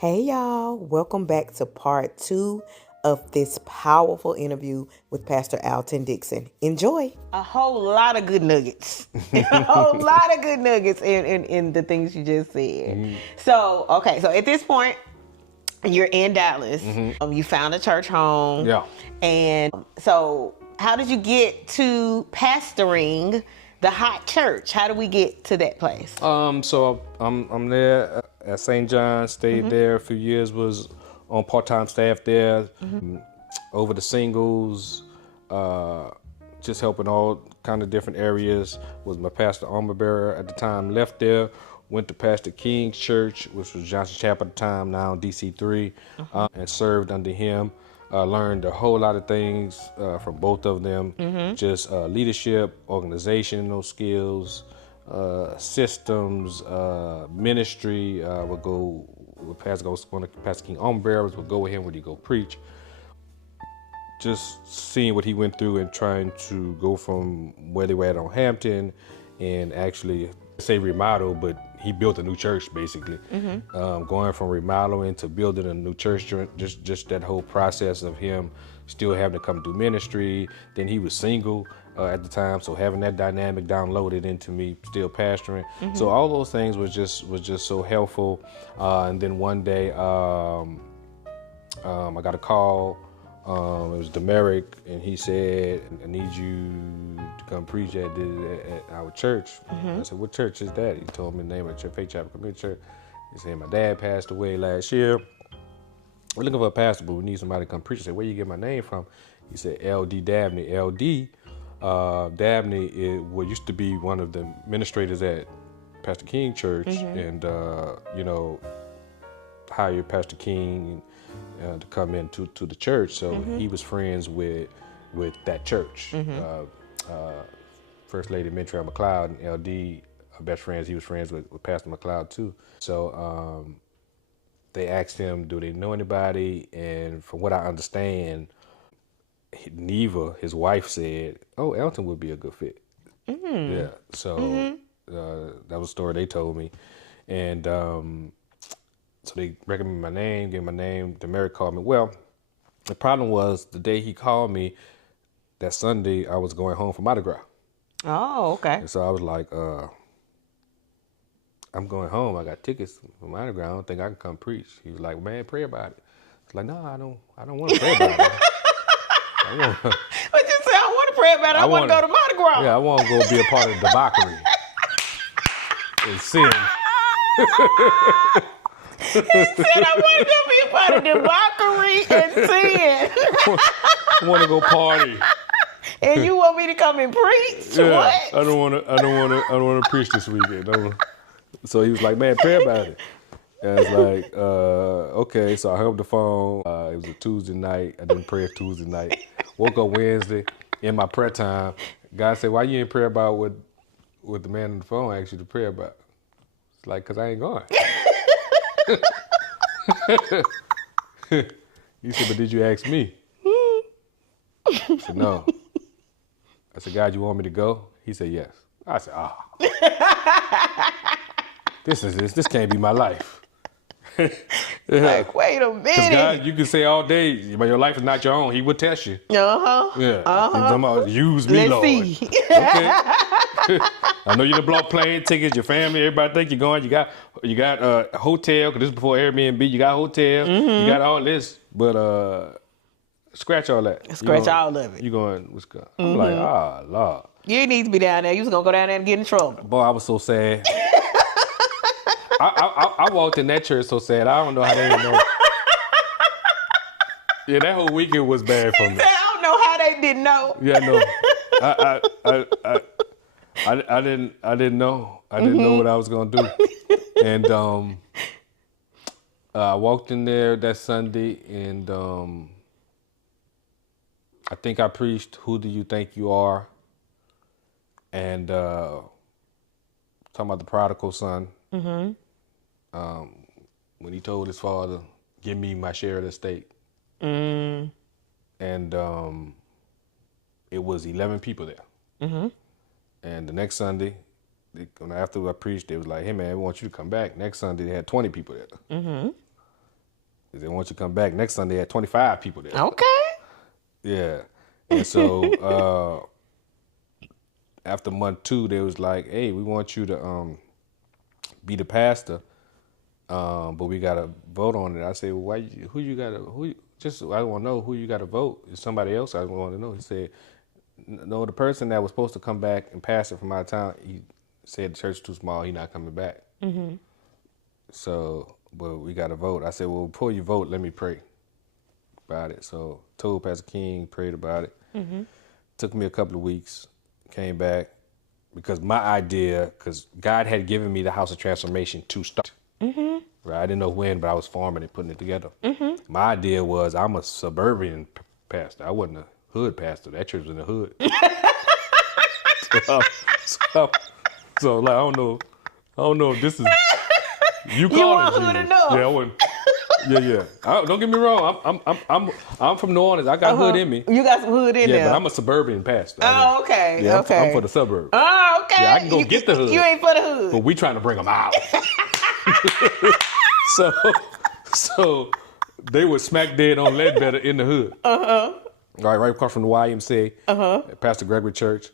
Hey y'all, welcome back to part 2 of this powerful interview with Pastor Alton Dixon. Enjoy. A whole lot of good nuggets. A whole lot of good nuggets in the things you just said. Mm-hmm. So at this point, you're in Dallas. Mm-hmm. You found a church home. Yeah. And so how did you get to pastoring the hot church? How do we get to that place? So I'm there at St. John, stayed there a few years, was on part-time staff there, over the singles, just helping all kind of different areas. Was my pastor armor bearer at the time, left there, went to Pastor King's church, which was Johnson Chapel at the time, now DC3, and served under him. Learned a whole lot of things from both of them, just leadership, organizational skills, systems, ministry. Would go with Pastor King armor bearers, would go with him when he go preach. Just seeing what he went through and trying to go from where they were at on Hampton and actually say remodel, but he built a new church basically. Going from remodeling to building a new church, just that whole process of him still having to come through ministry. Then he was single at the time, so having that dynamic downloaded into me still pastoring. So all those things was just so helpful. And then one day I got a call. It was Demeric, and he said, "I need you to come preach at our church." I said, "What church is that?" He told me the name of the Faith Chapel Community Church. He said, "My dad passed away last year. We're looking for a pastor, but we need somebody to come preach." I said, "Where you get my name from?" He said, "LD Dabney." LD Dabney used to be one of the administrators at Pastor King Church, and hired Pastor King to come into the church. So he was friends with that church. First Lady Mentrell McLeod and LD are best friends. He was friends with Pastor McLeod too. So they asked him, do they know anybody? And from what I understand, Neva, his wife, said, "Oh, Alton would be a good fit." Yeah. So that was a story they told me. And so they recommended my name, gave my name. Demeric called me. Well, the problem was the day he called me, that Sunday, I was going home from Mardi Gras. Oh, okay. And so I was like, I'm going home. I got tickets for Mardi Gras. I don't think I can come preach. He was like, "Man, pray about it." It's like, "No, I don't want to pray about it. But you say, "I want to pray about it. I want to go to Mardi Gras." Yeah, I want to go be a part of the debauchery and sin. He said, "I want to go be a part of debauchery and sin." I want to go party. And you want me to come and preach? Yeah, what? I don't want to preach this weekend. So he was like, "Man, pray about it." And I was like, okay. So I hung up the phone. It was a Tuesday night. I didn't pray Tuesday night. Woke up Wednesday in my prayer time. God said, "Why you ain't pray about what the man on the phone asked you to pray about?" It's like, "Cause I ain't going." He said, "But did you ask me?" I said, "No." I said, "God, you want me to go?" He said, "Yes." I said, This can't be my life. Like, wait a minute. Because God, you can say all day, but your life is not your own. He would test you. Yeah. He's talking about, "Use me, Let's Lord." see. Okay. I know you done blow plane tickets, your family, everybody think you're going. You got a hotel, because this is before Airbnb. You got a hotel. You got all this, but scratch all that. Scratch all of it. You going, what's going? I'm like, Lord. You need to be down there. You was going to go down there and get in trouble. Boy, I was so sad. I walked in that church so sad. I don't know how they didn't know. Yeah, that whole weekend was bad for me. I don't know how they didn't know. Yeah, no. I didn't know. I didn't know what I was gonna do. And I walked in there that Sunday, and I think I preached "Who Do You Think You Are?" and talking about the prodigal son. When he told his father, "Give me my share of the estate." And it was 11 people there. And the next Sunday, after I preached, they was like, "Hey man, we want you to come back." Next Sunday, they had 20 people there. They want you to come back next Sunday. Had 25 people there. Okay. Yeah. And so after month 2, they was like, hey, we want you to be the pastor, but we got to vote on it. I said, well, I want to know who you got to vote. Is somebody else I want to know? He said, no, the person that was supposed to come back and pastor from out of town, he said the church is too small, he not coming back. Mm-hmm. So, but we got to vote. I said, well, before you vote, let me pray about it. So told Pastor King, prayed about it. Mm-hmm. Took me a couple of weeks, came back, because God had given me the House of Transformation to start. Mm-hmm. Right? I didn't know when, but I was farming and putting it together. Mm-hmm. My idea was I'm a suburban pastor. I wasn't a hood pastor. That church was in the hood. so like, I don't know if this is you calling it. Hood enough. Yeah, I wouldn't. Yeah. Don't get me wrong. I'm from New Orleans. I got hood in me. You got some hood in there. Yeah, but I'm a suburban pastor. Oh, okay. Yeah, okay. I'm for the suburbs. Oh, okay. Yeah, I can go get the hood. You ain't for the hood. But we trying to bring them out. So they were smack dead on Ledbetter in the hood. Right across from the YMCA, Pastor Gregory Church,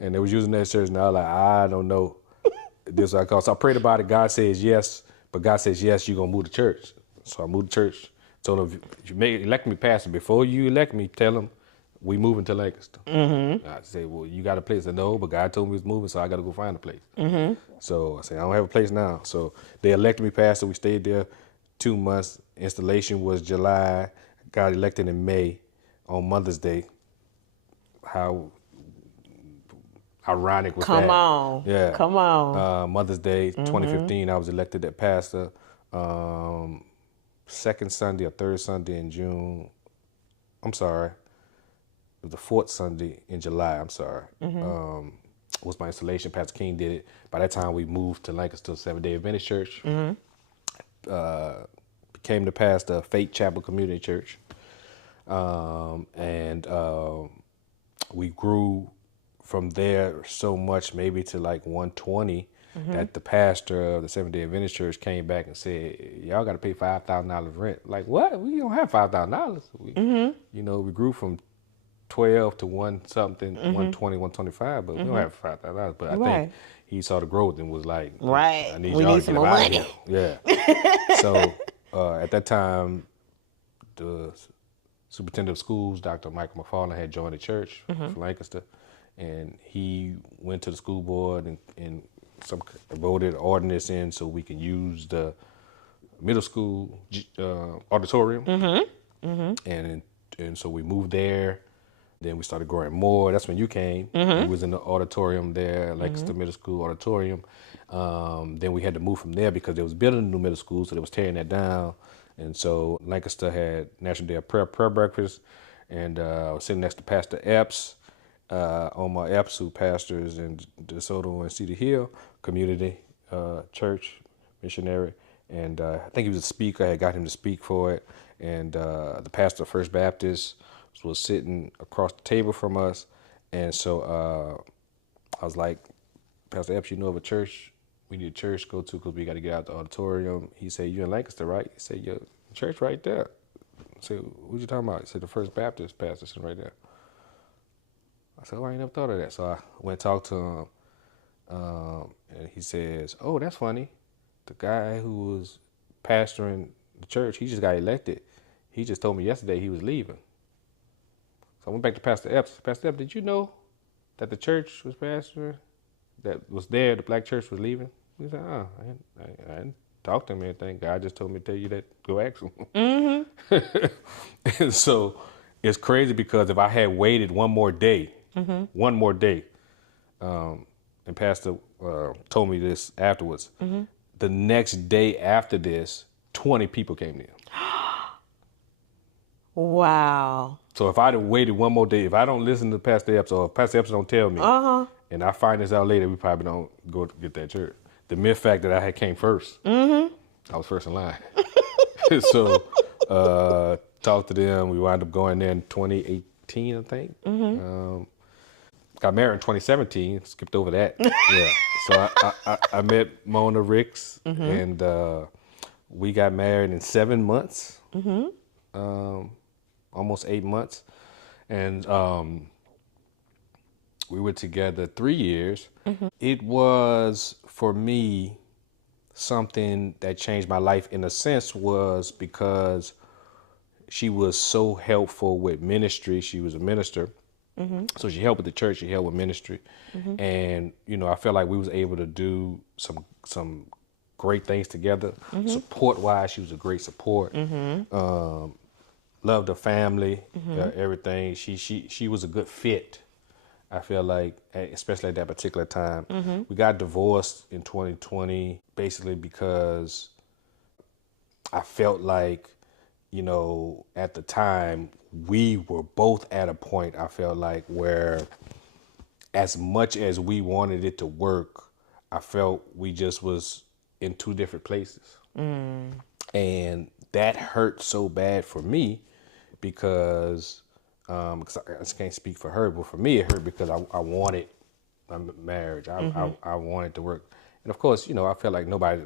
and they was using that church, and I was like, I don't know. This I call. So I prayed about it. God says yes, but God says yes, you're gonna move the church. So I moved the church. Told him, if you elect me pastor, before you elect me, tell him we moving to Lancaster. Mm-hmm. I said, well, you got a place? I said, no, but God told me it's moving, so I got to go find a place. Mm-hmm. So I said, I don't have a place now. So they elected me pastor. We stayed there 2 months. Installation was July. Got elected in May on Mother's Day. How ironic was that? Come on. Yeah. Come on. Mother's Day, 2015, I was elected at pastor. Second Sunday or third Sunday in June. I'm sorry. It was the fourth Sunday in July. I'm sorry. Was my installation. Pastor King did it. By that time, we moved to Lancaster Seventh-day Adventist Church. Became the pastor of Faith Chapel Community Church. And we grew from there so much, maybe to like 120, that the pastor of the Seventh-day Adventist Church came back and said, y'all got to pay $5,000 rent. Like, what? We don't have $5,000. You know, we grew from 12 to 120, 125, but we don't have $5,000. But I think he saw the growth and was like, I need y'all to get more money. Yeah. So at that time, the superintendent of schools, Dr. Michael McFarland, had joined the church from Lancaster, and he went to the school board and voted ordinance in so we can use the middle school auditorium. And so we moved there. Then we started growing more. That's when you came. We was in the auditorium there, Lancaster Middle School auditorium. Then we had to move from there because they was building a new middle school, so they was tearing that down. And so Lancaster had National Day of Prayer breakfast, and I was sitting next to Pastor Epps, Omar Epps, who pastors in DeSoto and Cedar Hill Community Church, missionary. And I think he was a speaker. I had got him to speak for it. And the pastor of First Baptist was sitting across the table from us. And so I was like, Pastor Epps, you know of a church we need a church to go to because we got to get out the auditorium. He said, you in Lancaster, right? He said, your church right there. I said, what you talking about? He said, the First Baptist pastor sitting right there. I said, oh, I ain't never thought of that. So I went and talked to him, and he says, oh, that's funny. The guy who was pastoring the church, he just got elected. He just told me yesterday he was leaving. So I went back to Pastor Epps. Pastor Epps, did you know that the church was pastoring, that was there, the black church was leaving? He said, oh, I didn't talk to him or anything. God just told me to tell you that, go ask him. Mm-hmm. And so it's crazy because if I had waited one more day, and Pastor told me this afterwards, the next day after this, 20 people came in. Wow. So if I'd have waited one more day, if I don't listen to Pastor Epps or if Pastor Epps don't tell me, and I find this out later, we probably don't go to get that church. The mere fact that I had came first, I was first in line. So talked to them. We wound up going there in 2018, I think. Got married in 2017. Skipped over that. Yeah. So I met Mona Ricks, and We got married in 7 months, almost 8 months, and we were together 3 years. It was, for me, something that changed my life in a sense was because she was so helpful with ministry. She was a minister. So she helped with the church, she helped with ministry. And, I felt like we was able to do some great things together. Support wise, she was a great support. Loved her family, everything. She was a good fit. I feel like, especially at that particular time. We got divorced in 2020, basically because I felt like, at the time, we were both at a point, I felt like, where as much as we wanted it to work, I felt we just was in two different places. And that hurt so bad for me because I just can't speak for her, but for me it hurt because I wanted a marriage. I wanted to work. And of course, I feel like nobody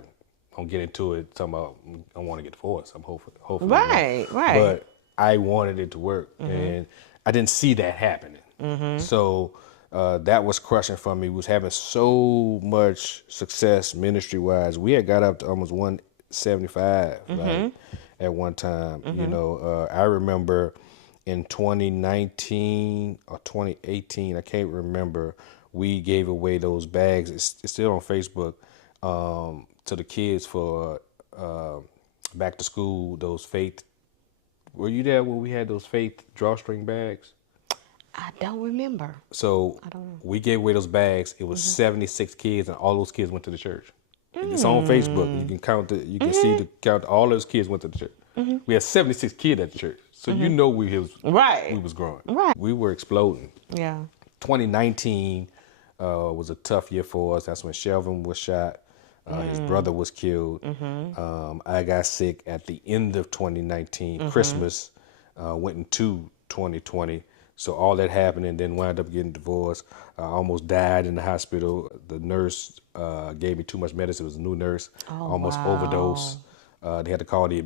don't get into it talking about I want to get divorced. I'm hopefully Right. But I wanted it to work, and I didn't see that happening. So that was crushing for me. We was having so much success ministry wise. We had got up to almost 175 like, at one time. I remember in 2019 or 2018, I can't remember. We gave away those bags. It's still on Facebook. To the kids for back to school, those faith. Were you there when we had those faith drawstring bags? I don't remember. So we gave away those bags. It was 76 kids, and all those kids went to the church. It's on Facebook. You can count it. You can see the count. All those kids went to the church. We had 76 kids at the church, so we was growing. Right. We were exploding. Yeah. 2019 was a tough year for us. That's when Shelvin was shot. His brother was killed. I got sick at the end of 2019. Christmas went into 2020. So all that happened and then wound up getting divorced. I almost died in the hospital. The nurse gave me too much medicine. It was a new nurse. Almost overdosed. They had to call the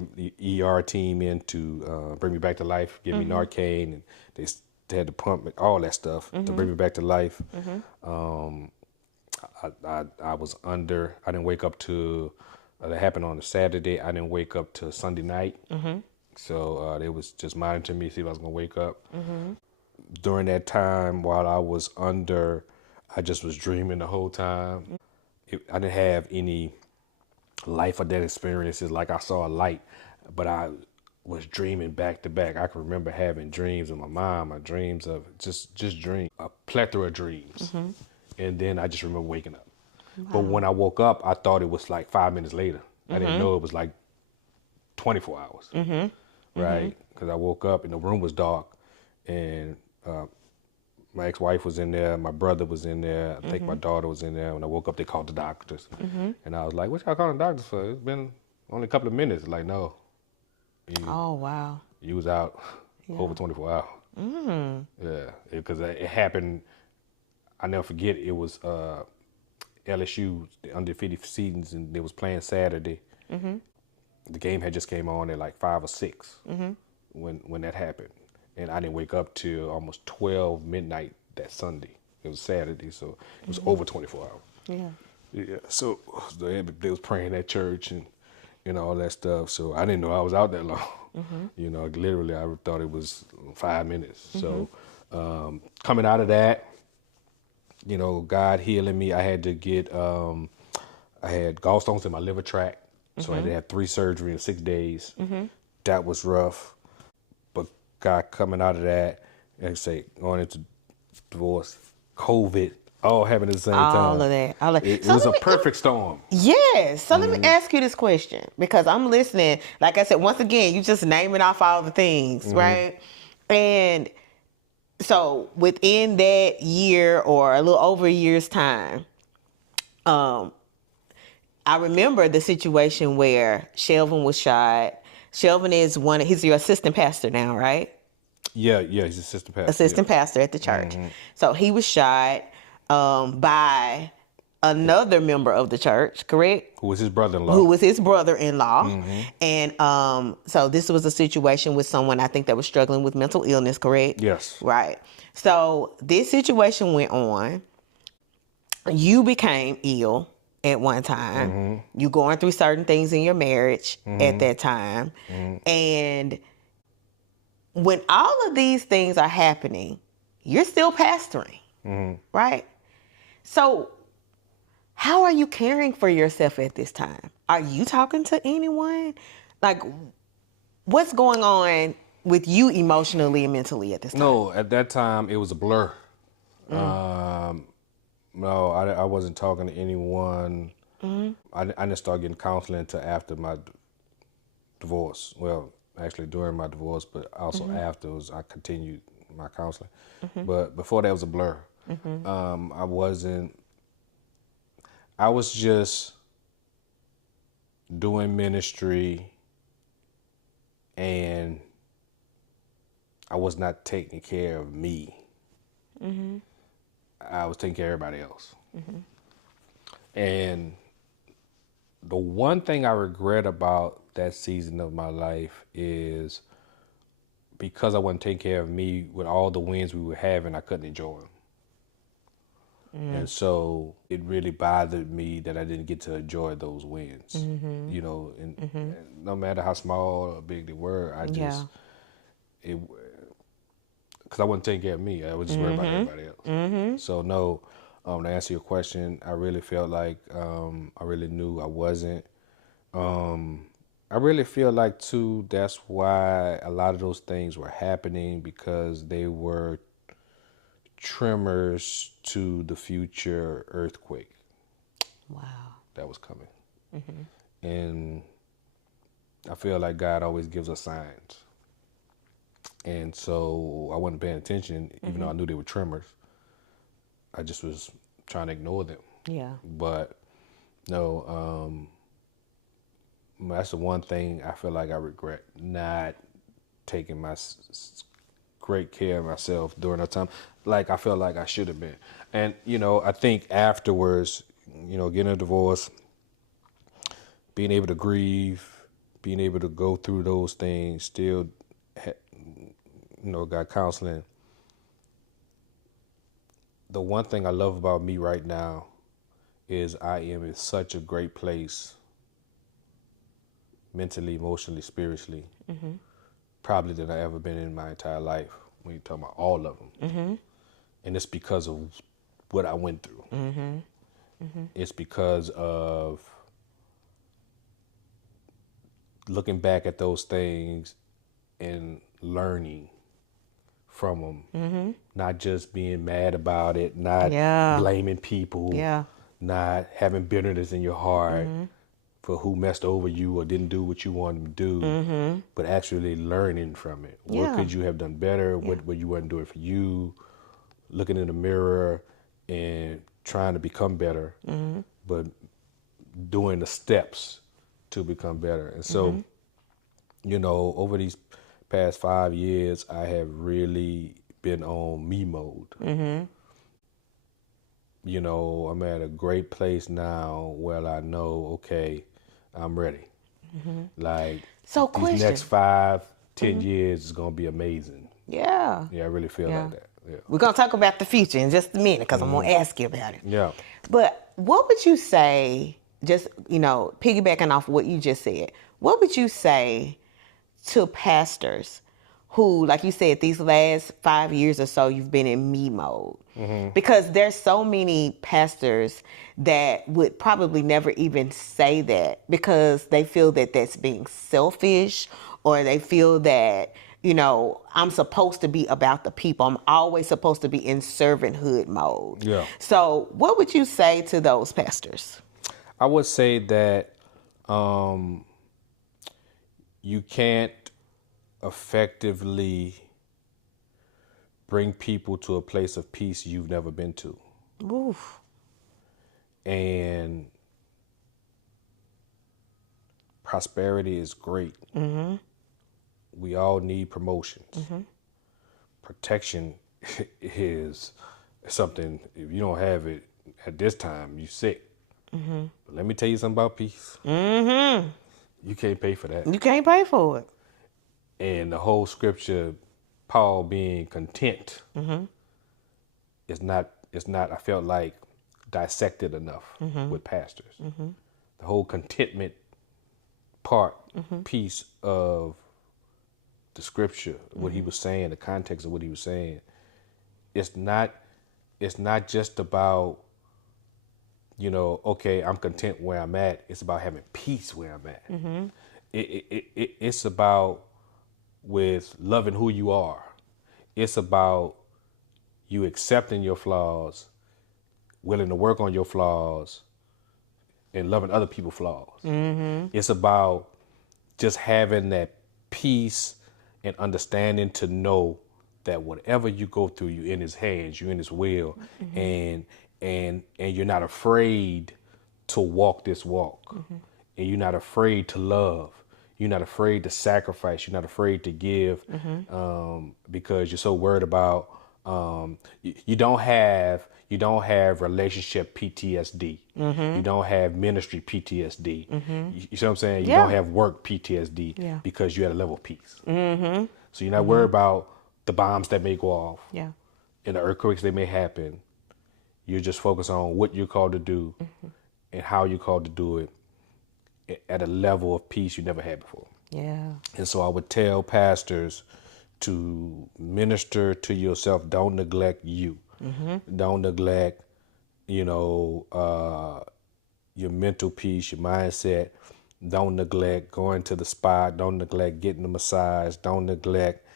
ER team in to bring me back to life, give me Narcan, and they had to pump me, all that stuff to bring me back to life. I was under. I didn't wake up to. That happened on a Saturday. I didn't wake up till Sunday night. So they was just monitoring me, see if I was gonna wake up. During that time, while I was under, I just was dreaming the whole time. I didn't have any life or death experiences. Like I saw a light, but I was dreaming back to back. I can remember having dreams of my mom, my dreams of just dreams, a plethora of dreams. And then I just remember waking up. But when I woke up, I thought it was like 5 minutes later. I didn't know it was like 24 hours, right? Because I woke up and the room was dark, and my ex-wife was in there, my brother was in there, I think my daughter was in there. When I woke up, they called the doctors. And I was like, what y'all calling the doctors for? It's been only a couple of minutes. Like, no. You was out over 24 hours. Yeah, because it happened. I never forget, it was LSU, the undefeated seasons, and they was playing Saturday. The game had just came on at like 5 or 6 when that happened. And I didn't wake up till almost 12 midnight that Sunday. It was Saturday, so it was over 24 hours. Yeah. So they was praying at church and all that stuff. So I didn't know I was out that long. Literally I thought it was 5 minutes. So coming out of that, God healing me, I had to get, I had gallstones in my liver tract. So I had to have 3 surgeries in 6 days. That was rough. But God coming out of that, and say going into divorce, COVID, all happened at the same time. All of that. It was a perfect storm. Yes. So let me ask you this question, because I'm listening. Like I said, once again, you just naming off all the things, right? And so within that year or a little over a year's time, I remember the situation where Shelvin was shot. Shelvin is he's your assistant pastor now, right? Yeah, he's assistant pastor. Pastor at the church. So he was shot by another member of the church, correct? Who was his brother-in-law. And so this was a situation with someone, I think, that was struggling with mental illness, correct? Yes. Right. So this situation went on. You became ill at one time. You going through certain things in your marriage at that time. And when all of these things are happening, you're still pastoring, right? So how are you caring for yourself at this time? Are you talking to anyone? Like, what's going on with you emotionally and mentally at this time? No, at that time, it was a blur. No, I wasn't talking to anyone. I didn't start getting counseling until after my divorce. Well, actually during my divorce, but also afterwards, I continued my counseling. But before that was a blur. I was just doing ministry, and I was not taking care of me. I was taking care of everybody else. And the one thing I regret about that season of my life is because I wasn't taking care of me, with all the wins we were having, I couldn't enjoy them. And so it really bothered me that I didn't get to enjoy those wins. You know, and no matter how small or big they were, I just, because I wasn't taking care of me. I was just worried about everybody else. So no, to answer your question, I really felt like I really knew I wasn't. I really feel like too, that's why a lot of those things were happening, because they were tremors to the future earthquake. Wow. That was coming. And I feel like God always gives us signs. And so I wasn't paying attention, even though I knew they were tremors. I just was trying to ignore them. Yeah. But no, that's the one thing I feel like I regret, not taking my great care of myself during that time, like I felt like I should have been. And, you know, I think afterwards, you know, getting a divorce, being able to grieve, being able to go through those things, still, you know, got counseling. The one thing I love about me right now is I am in such a great place, mentally, emotionally, spiritually, probably than I ever been in my entire life, when you talk about all of them. And it's because of what I went through. It's because of looking back at those things and learning from them, not just being mad about it, not blaming people, not having bitterness in your heart for who messed over you or didn't do what you wanted to do, but actually learning from it. What could you have done better? What you weren't doing for you? Looking in the mirror and trying to become better, but doing the steps to become better. And so, you know, over these past 5 years, I have really been on me mode. You know, I'm at a great place now where I know, okay, I'm ready. Like, So these next 5, 10 years is going to be amazing. Yeah. Yeah, I really feel like that. Yeah. We're going to talk about the future in just a minute, because I'm going to ask you about it. Yeah. But what would you say, just, you know, piggybacking off what you just said, what would you say to pastors who, like you said, these last 5 years or so, you've been in me mode? Because there's so many pastors that would probably never even say that, because they feel that that's being selfish, or they feel that, you know, I'm supposed to be about the people. I'm always supposed to be in servanthood mode. Yeah. So what would you say to those pastors? I would say that you can't effectively bring people to a place of peace you've never been to. Oof. And prosperity is great. We all need promotions. Protection is something, if you don't have it, at this time you sick. But let me tell you something about peace. You can't pay for that. You can't pay for it. And the whole scripture, Paul being content, is not. I felt like dissected enough with pastors. The whole contentment part, piece of the scripture, what he was saying, the context of what he was saying, it's not just about, okay, I'm content where I'm at. It's about having peace where I'm at. It's about with loving who you are. It's about you accepting your flaws, willing to work on your flaws, and loving other people's flaws. It's about just having that peace and understanding to know that whatever you go through, you're in his hands, you're in his will, and you're not afraid to walk this walk. And you're not afraid to love. You're not afraid to sacrifice. You're not afraid to give, because you're so worried about you don't have relationship PTSD. You don't have ministry PTSD. You see what I'm saying? You don't have work PTSD because you're at a level of peace. So you're not worried about the bombs that may go off and the earthquakes that may happen. You're just focused on what you're called to do and how you're called to do it at a level of peace you never had before. Yeah. And so I would tell pastors to minister to yourself. Don't neglect you. Don't neglect, your mental peace, your mindset. Don't neglect going to the spa. Don't neglect getting a massage. Don't neglect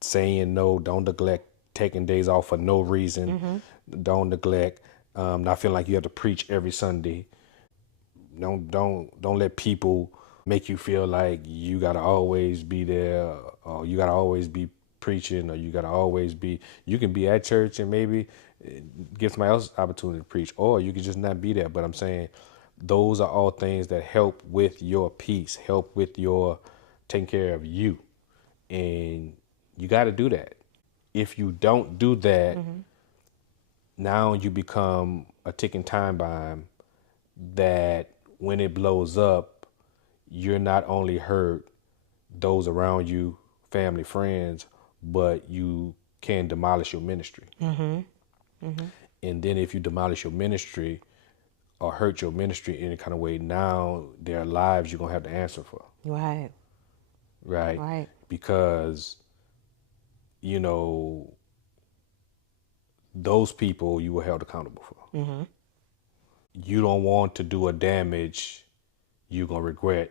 saying no. Don't neglect taking days off for no reason. Don't neglect not feeling like you have to preach every Sunday. Don't let people make you feel like you gotta always be there, or you gotta always be preaching, or you gotta always be. You can be at church and maybe give somebody else opportunity to preach, or you can just not be there. But I'm saying those are all things that help with your peace, help with your taking care of you, and you got to do that. If you don't do that, now you become a ticking time bomb that when it blows up, you're not only hurt those around you, family, friends, but you can demolish your ministry. And then if you demolish your ministry or hurt your ministry in any kind of way, now there are lives you're going to have to answer for. Right? Because, those people you were held accountable for. You don't want to do a damage you're going to regret,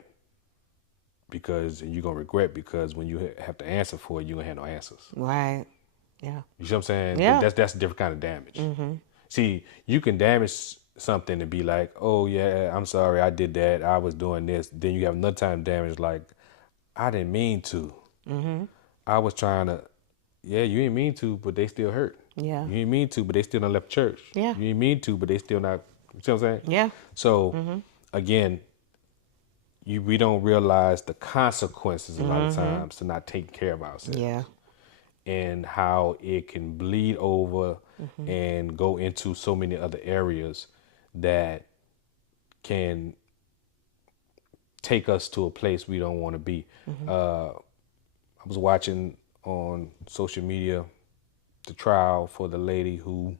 because when you have to answer for it, you're going to have no answers. Right. Yeah. You see what I'm saying? Yeah. That's a different kind of damage. See, you can damage something and be like, oh, yeah, I'm sorry, I did that. I was doing this. Then you have another time damage like, I didn't mean to. I was trying to. Yeah, you didn't mean to, but they still hurt. Yeah. You didn't mean to, but they still not left church. Yeah. You didn't mean to, but they still not. You see what I'm saying? Yeah. So, again, we don't realize the consequences a lot of times to not taking care of ourselves. Yeah. And how it can bleed over and go into so many other areas that can take us to a place we don't want to be. I was watching on social media the trial for the lady who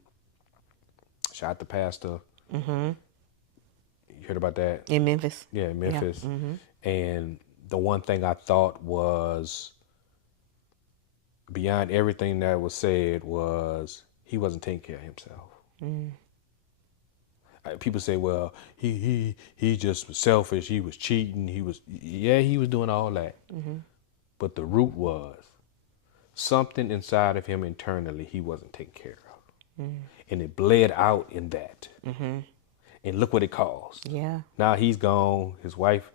shot the pastor. You heard about that? In Memphis. Yeah, in Memphis. And the one thing I thought was, beyond everything that was said, was he wasn't taking care of himself. People say, well, he just was selfish. He was cheating. He was doing all that. But the root was something inside of him internally he wasn't taking care of. And it bled out in that. And look what it caused. Yeah. Now he's gone. His wife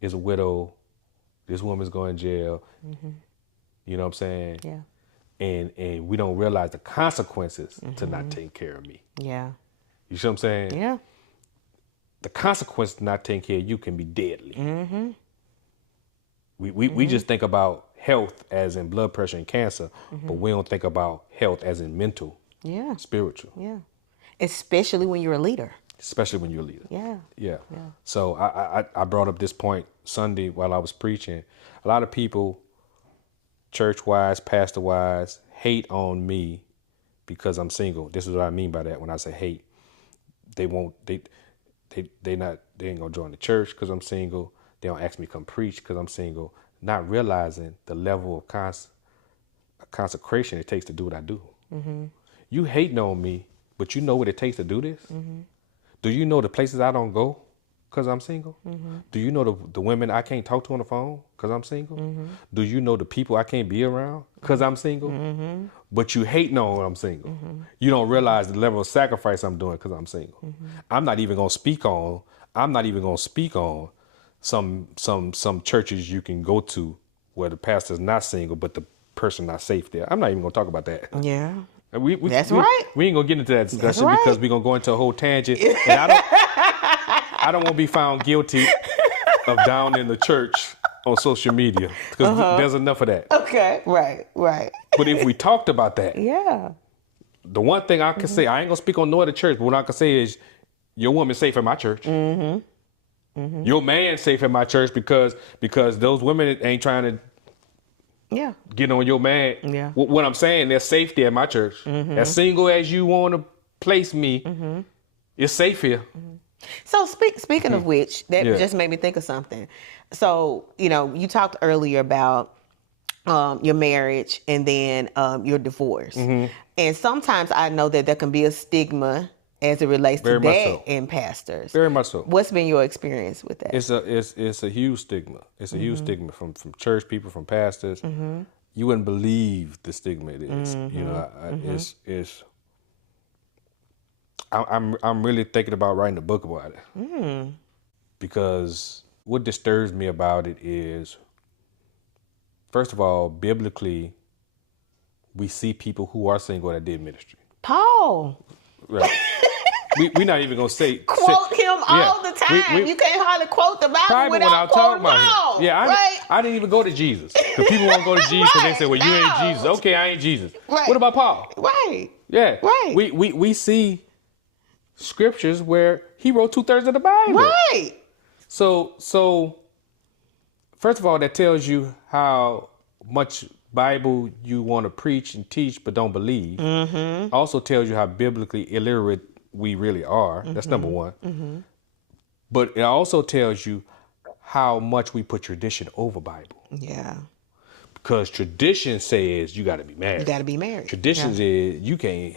is a widow. This woman's going to jail. You know what I'm saying? Yeah. And we don't realize the consequences to not taking care of me. Yeah. You see what I'm saying? Yeah. The consequence to not taking care of you can be deadly. We just think about health as in blood pressure and cancer, but we don't think about health as in mental, Yeah. spiritual. Yeah. Especially when you're a leader. Especially when you're a leader. Yeah. So I brought up this point Sunday while I was preaching. A lot of people, church-wise, pastor-wise, hate on me because I'm single. This is what I mean by that when I say hate. They ain't gonna join the church because I'm single. They don't ask me to come preach because I'm single. Not realizing the level of consecration it takes to do what I do. You hating on me, but you know what it takes to do this? Do you know the places I don't go because I'm single? Do you know the women I can't talk to on the phone because I'm single? Do you know the people I can't be around because I'm single? But you hating on when I'm single. You don't realize the level of sacrifice I'm doing because I'm single. I'm not even gonna speak on some churches you can go to where the pastor's not single, but the person not safe there. I'm not even gonna talk about that. Yeah. That's right. We ain't gonna get into that discussion right. because we're gonna go into a whole tangent. And I don't want to be found guilty of down in the church on social media because there's enough of that. Okay. Right. But if we talked about that, the one thing I can say, I ain't gonna speak on no other church, but what I can say is your woman's safe in my church. Your man's safe in my church because those women ain't trying to get on your man. Yeah. What I'm saying, there's safety at my church. As single as you want to place me, it's safe here. So speaking of which, that just made me think of something. So, you talked earlier about your marriage and then your divorce. And sometimes I know that there can be a stigma as it relates to that in pastors. Very much so. What's been your experience with that? It's a huge stigma. It's a huge stigma from church people, from pastors. You wouldn't believe the stigma it is. I'm really thinking about writing a book about it. Because what disturbs me about it is, first of all, biblically, we see people who are single that did ministry. Paul. Right. We're not even gonna quote him all the time. You can't hardly quote the Bible without quoting Paul. I didn't even go to Jesus. Because people won't go to Jesus because they say, well, you ain't Jesus. Okay, I ain't Jesus. Right. What about Paul? Right. Yeah. Right. We see scriptures where he wrote 2/3 of the Bible. Right. So first of all, that tells you how much Bible you want to preach and teach but don't believe. Also tells you how biblically illiterate we really are. That's number one. But it also tells you how much we put tradition over Bible. Yeah. Because tradition says you got to be married. You got to be married. Tradition is you can't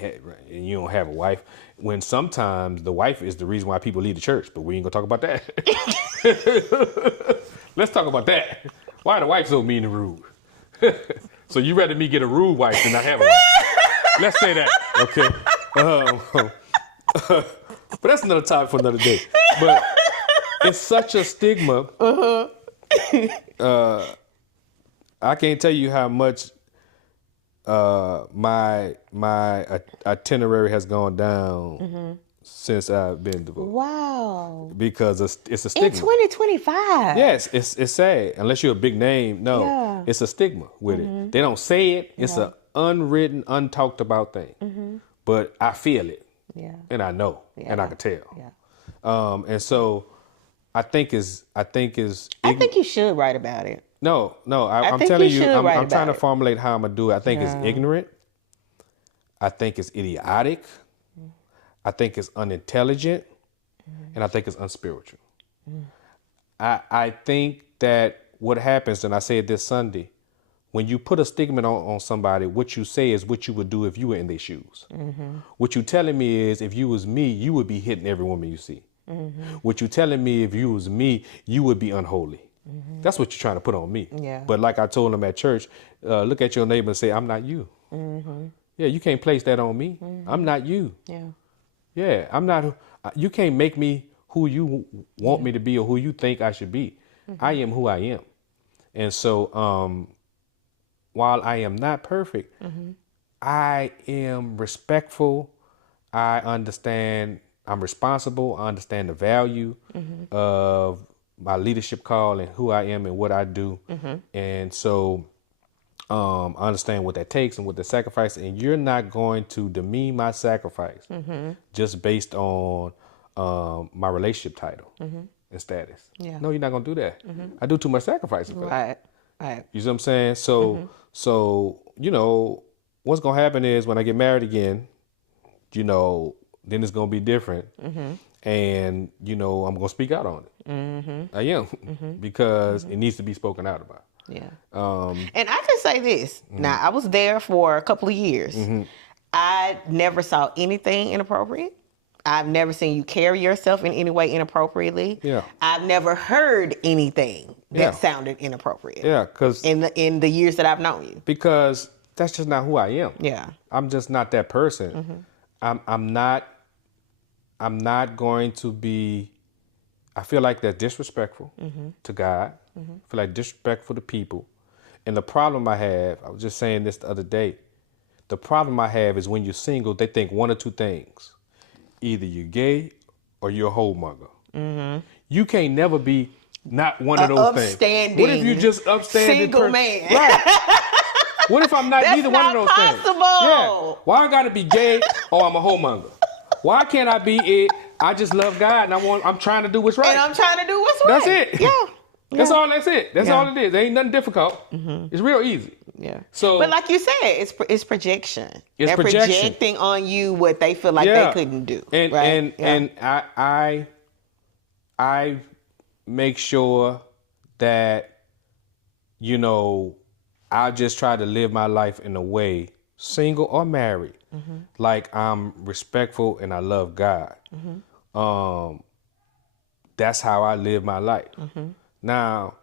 and you don't have a wife. When sometimes the wife is the reason why people leave the church. But we ain't gonna talk about that. Let's talk about that. Why the wife so mean and rude? So you rather me get a rude wife than not have a wife? Let's say that, okay? But that's another topic for another day. But it's such a stigma. I can't tell you how much my itinerary has gone down since I've been divorced. Wow. Because it's a stigma. In 2025. Yes, it's sad. Unless you're a big name, no, it's a stigma with it. They don't say it. It's an unwritten, untalked about thing. But I feel it. Yeah. And I know, and I can tell. Yeah. And so I think you should write about it. No, I'm telling you, I'm trying to formulate how I'm gonna do it. I think it's ignorant. I think it's idiotic. I think it's unintelligent, and I think it's unspiritual. I think that what happens, and I said this Sunday, when you put a stigma on somebody, what you say is what you would do if you were in their shoes. What you telling me is, if you was me, you would be hitting every woman you see. What you telling me, if you was me, you would be unholy. That's what you're trying to put on me. Yeah. But like I told them at church, look at your neighbor and say, I'm not you. Yeah, you can't place that on me. I'm not you. Yeah, I'm not. You can't make me who you want me to be or who you think I should be. I am who I am. And so while I am not perfect, I am respectful. I understand I'm responsible. I understand the value of my leadership call and who I am and what I do. And so I understand what that takes and what the sacrifice, and you're not going to demean my sacrifice just based on my relationship title and status. Yeah. No, you're not gonna do that. I do too much sacrifice for that. Right. You see what I'm saying? So you know, what's gonna happen is when I get married again, you know, then it's gonna be different, and you know, I'm gonna speak out on it. I am because it needs to be spoken out about. Yeah. And I can say this. Now, I was there for a couple of years. I never saw anything inappropriate. I've never seen you carry yourself in any way inappropriately. Yeah. I've never heard anything that sounded inappropriate. Yeah, because in the years that I've known you. Because that's just not who I am. Yeah. I'm just not that person. I'm not going to be. I feel like that's disrespectful to God. I feel like disrespectful to people. And the problem I have, I was just saying this the other day, the problem I have is when you're single, they think one or two things. Either you're gay or you're a homemonger. You can't never be not one of those things. What if you just upstanding single man? Right. What if I'm not That's neither one of those things? Yeah. Why I gotta be gay or I'm a homemonger? Why can't I be it? I just love God and I'm trying to do what's right. And I'm trying to do what's That's right. it. Yeah. That's all it is. There ain't nothing difficult. It's real easy. Yeah. So, but like you said, it's projection. They're projection. Projecting on you what they feel like they couldn't do. And right? and I make sure that, you know, I just try to live my life in a way, single or married, like I'm respectful and I love God. That's how I live my life. Now,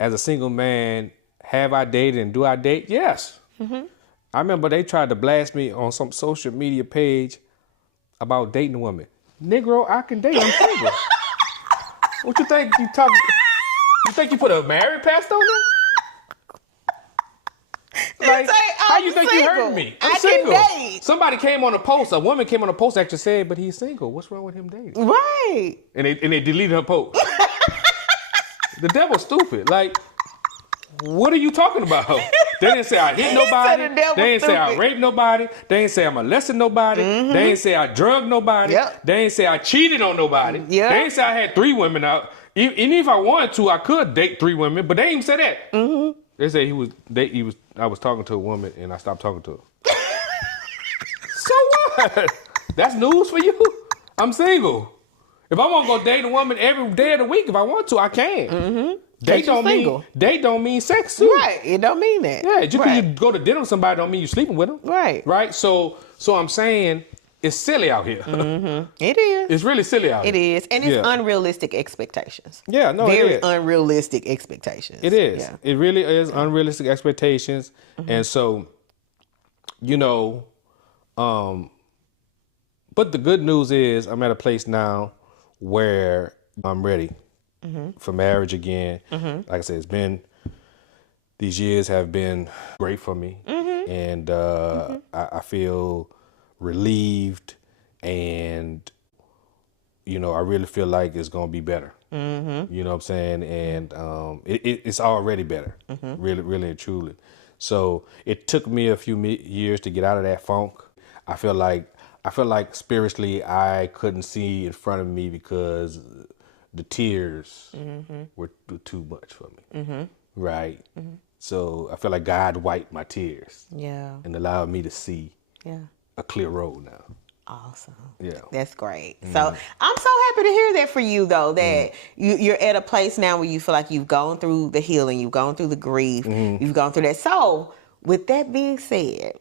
as a single man, have I dated and do I date? Yes. I remember they tried to blast me on some social media page about dating a woman. Negro, I can date. I'm single. What you think? You think you put a married pastor on there? Like, how you think you hurting me? I'm single. Can date. Somebody came on a post. A woman came on a post actually said, "But he's single. What's wrong with him dating?" Right. And they deleted her post. The devil's stupid. Like, what are you talking about? They didn't say I hit nobody. They didn't say I raped nobody. They didn't say I molested nobody. They didn't say I drugged nobody. They didn't say I cheated on nobody. They didn't say I had 3 women out. Even if I wanted to, I could date 3 women, but they didn't even say that. They say I was talking to a woman and I stopped talking to her. So what? That's news for you? I'm single. If I want to go date a woman every day of the week, if I want to, I can. Date don't mean sex too. Right. It don't mean that. Yeah, just because you go to dinner with somebody don't mean you're sleeping with them. Right. Right? So I'm saying it's silly out here. It is. It's really silly out here. It is. And it's unrealistic expectations. Yeah, no, it is. Very unrealistic expectations. It is. Yeah. It really is unrealistic expectations. And so, you know, but the good news is I'm at a place now where I'm ready for marriage again. Like I said, these years have been great for me. And I feel relieved and, you know, I really feel like it's going to be better. You know what I'm saying? And it's already better, really, really and truly. So it took me a few years to get out of that funk. I feel like spiritually I couldn't see in front of me because the tears were too much for me. Right? So I feel like God wiped my tears. Yeah. And allowed me to see a clear road now. Awesome. Yeah. That's great. So I'm so happy to hear that for you, though, that you're at a place now where you feel like you've gone through the healing, you've gone through the grief, you've gone through that. So with that being said,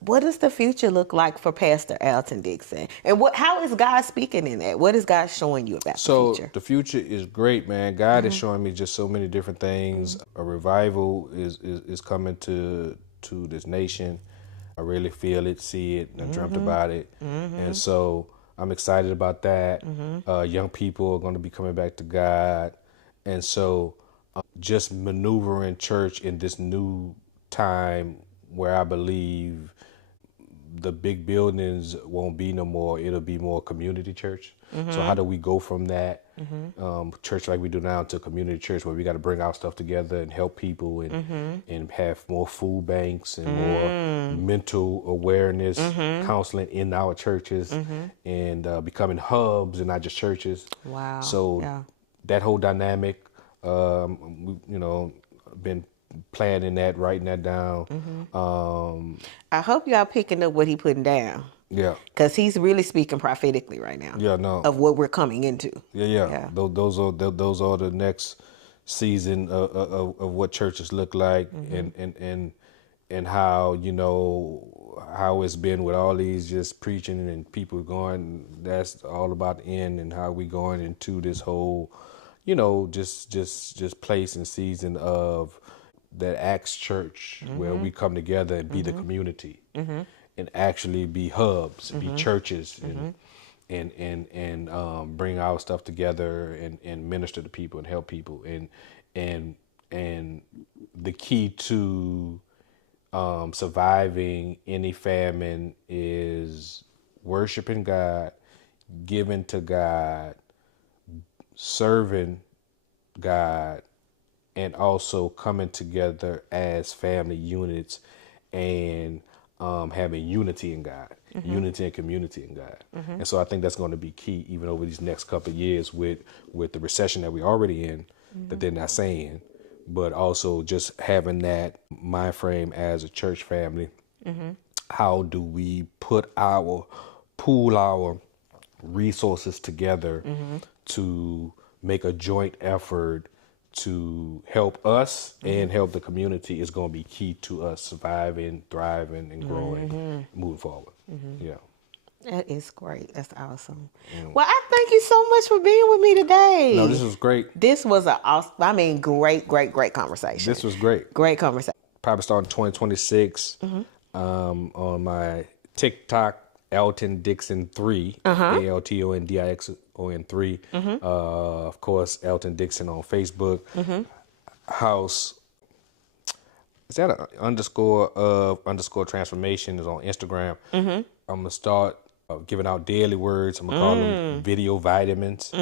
what does the future look like for Pastor Alton Dixon? And how is God speaking in that? What is God showing you about the future? So the future is great, man. God is showing me just so many different things. A revival is coming to this nation. I really feel it, see it, and I dreamt about it. And so I'm excited about that. Young people are going to be coming back to God. And so just maneuvering church in this new time where I believe the big buildings won't be no more. It'll be more community church. So how do we go from that church like we do now to community church where we got to bring our stuff together and help people and have more food banks and more mental awareness counseling in our churches and becoming hubs and not just churches. Wow. So that whole dynamic, been planning that, writing that down. I hope y'all picking up what he putting down. Yeah. Because he's really speaking prophetically right now. Yeah, no. Of what we're coming into. Yeah. Those are the next season of what churches look like and how, how it's been with all these just preaching and people going. That's all about the end and how we going into this whole, just place and season of that Acts church where we come together and be the community and actually be hubs, be churches and bring our stuff together and minister to people and help people and the key to surviving any famine is worshiping God, giving to God, serving God, and also coming together as family units and having unity in God, unity and community in God. And so I think that's going to be key even over these next couple of years with the recession that we're already in, that they're not saying, but also just having that mind frame as a church family. How do we pool our resources together to make a joint effort to help us and help the community is going to be key to us surviving, thriving, and growing, moving forward. Yeah. That is great. That's awesome. Well, I thank you so much for being with me today. No, this was great. This was great conversation. This was great. Great conversation. Probably starting 2026 on my TikTok, Alton Dixon 3, ALTONDIXON 3. Of course, Alton Dixon on Facebook. House, is that an underscore transformation is on Instagram. I'm going to start giving out daily words. I'm going to call them video vitamins.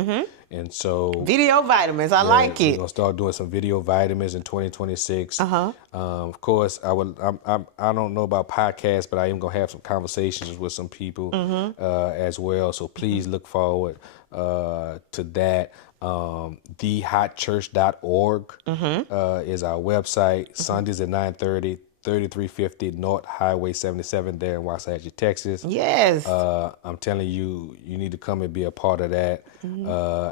And so video vitamins, I like it. We're going to start doing some video vitamins in 2026. Of course, I don't know about podcasts, but I am going to have some conversations with some people as well. So please look forward to that. thehotchurch.org is our website. Sundays at 9:30. 3350 North Highway 77 there in Waxahachie, Texas. Yes. I'm telling you, you need to come and be a part of that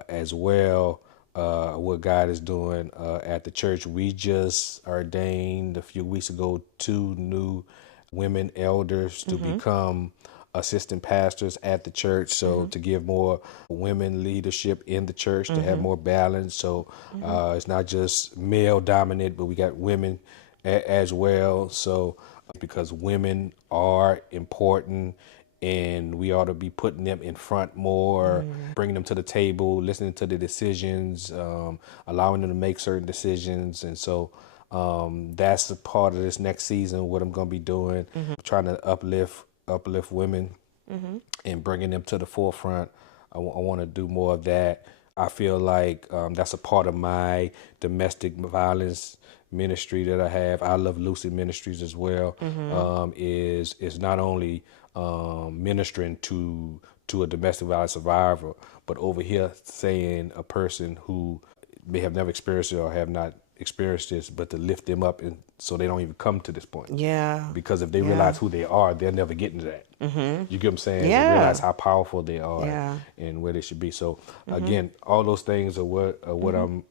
as well. What God is doing at the church. We just ordained a few weeks ago 2 new women elders to become assistant pastors at the church. So to give more women leadership in the church, to have more balance. So it's not just male dominant, but we got women as well. So because women are important and we ought to be putting them in front more, bringing them to the table, listening to the decisions, allowing them to make certain decisions. And so that's a part of this next season, what I'm going to be doing, trying to uplift women and bringing them to the forefront. I want to do more of that. I feel like that's a part of my domestic violence ministry that I have. I Love Lucy Ministries as well. Is not only ministering to a domestic violence survivor, but over here saying a person who may have never experienced it or have not experienced this, but to lift them up and so they don't even come to this point. Yeah. Because if they realize who they are, they'll never get into that. You get what I'm saying? Yeah. They realize how powerful they are and where they should be. So again, all those things are what I'm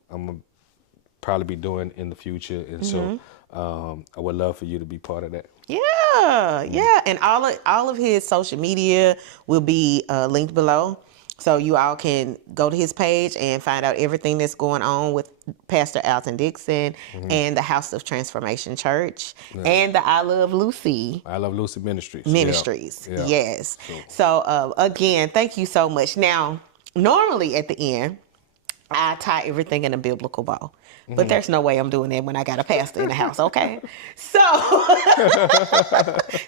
probably be doing in the future, and so I would love for you to be part of that. Yeah, and all of his social media will be linked below, so you all can go to his page and find out everything that's going on with Pastor Alton Dixon and the House of Transformation Church and the I Love Lucy Ministries. Yeah. Yes. So again, thank you so much. Now, normally at the end, I tie everything in a biblical bow. But there's no way I'm doing that when I got a pastor in the house, okay? So,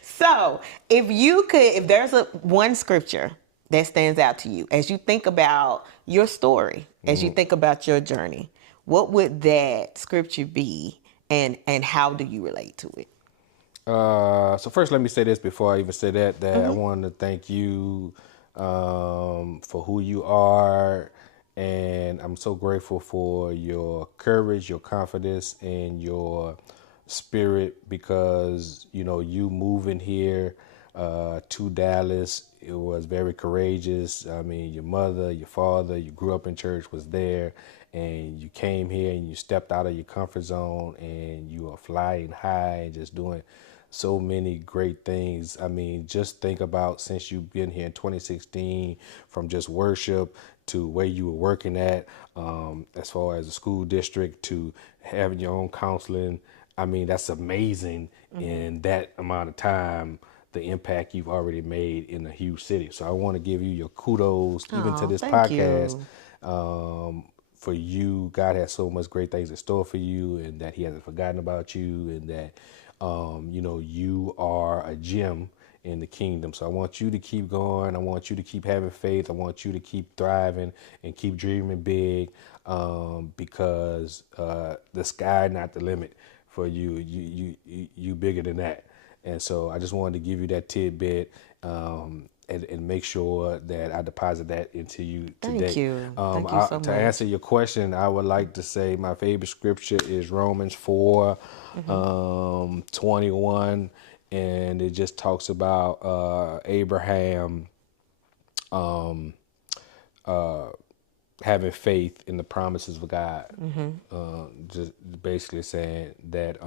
so if there's one scripture that stands out to you as you think about your story, as you think about your journey, what would that scripture be, and how do you relate to it? So first, let me say this before I even say that I want to thank you for who you are, and I'm so grateful for your courage, your confidence, and your spirit, because you moving here to Dallas, it was very courageous. I mean, your mother, your father, you grew up in church, was there, and you came here and you stepped out of your comfort zone, and you are flying high and just doing so many great things. I mean, just think about, since you've been here in 2016, from just worship to where you were working at, as far as the school district, to having your own counseling. I mean, that's amazing in that amount of time, the impact you've already made in a huge city. So I want to give you your kudos, even to this podcast. For you, God has so much great things in store for you, and that He hasn't forgotten about you, and that you are a gem in the kingdom. So I want you to keep going. I want you to keep having faith. I want you to keep thriving and keep dreaming big, because the sky not the limit for you. You bigger than that. And so I just wanted to give you that tidbit, and make sure that I deposit that into you today. Thank you. Thank you so much. To answer your question, I would like to say my favorite scripture is Romans 4, 21, and it just talks about Abraham having faith in the promises of God. Just basically saying that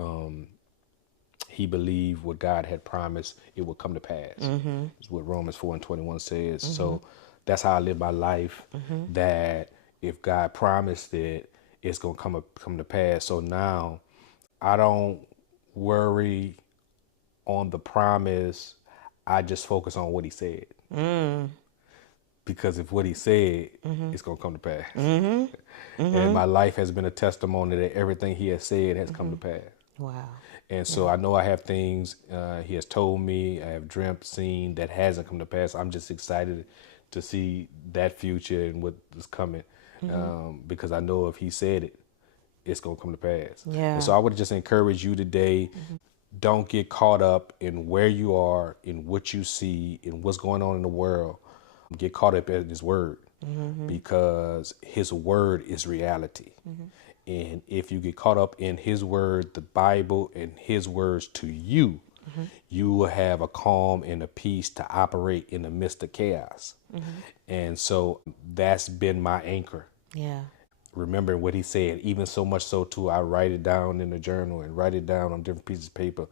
he believed what God had promised, it would come to pass. Is what Romans 4 and 21 says. So that's how I live my life, that if God promised it, it's going to come to pass. So now I don't worry on the promise. I just focus on what He said. Because if what He said, it's going to come to pass. And my life has been a testimony that everything He has said has come to pass. Wow. And so I know I have things He has told me, I have dreamt, seen, that hasn't come to pass. I'm just excited to see that future and what is coming, because I know if He said it, it's going to come to pass. Yeah. And so I would just encourage you today, don't get caught up in where you are, in what you see, in what's going on in the world. Get caught up in His word, because His word is reality. And if you get caught up in His word, the Bible, and His words to you, you will have a calm and a peace to operate in the midst of chaos. And so that's been my anchor. Yeah. Remembering what He said, even so much so too, I write it down in the journal and write it down on different pieces of paper,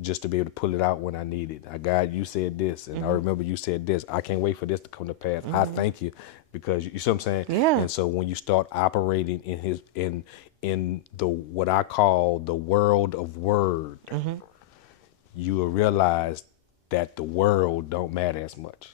just to be able to pull it out when I need it. God, you said this, and I remember you said this. I can't wait for this to come to pass. I thank you, because you see what I'm saying? Yeah. And so when you start operating in the what I call the world of word, you will realize that the world don't matter as much,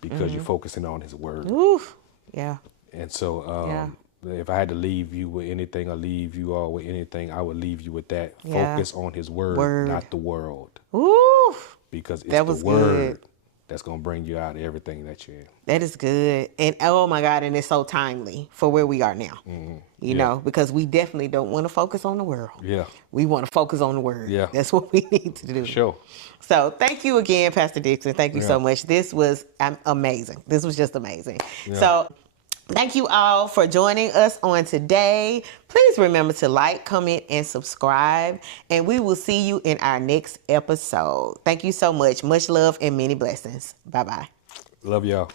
because you're focusing on His word. Oof. Yeah. And so if I had to leave you with anything, or leave you all with anything, I would leave you with that. Yeah. Focus on His word, not the world. Ooh. Because it's That the was word good. that's going to bring you out of everything that you're in. That is good. And oh my God, and it's so timely for where we are now. You know, because we definitely don't want to focus on the world. Yeah. We want to focus on the word. Yeah. That's what we need to do. Sure. So thank you again, Pastor Dixon. Thank you so much. This was amazing. This was just amazing. Yeah. So thank you all for joining us on today. Please remember to like, comment, and subscribe. And we will see you in our next episode. Thank you so much. Much love and many blessings. Bye-bye. Love y'all.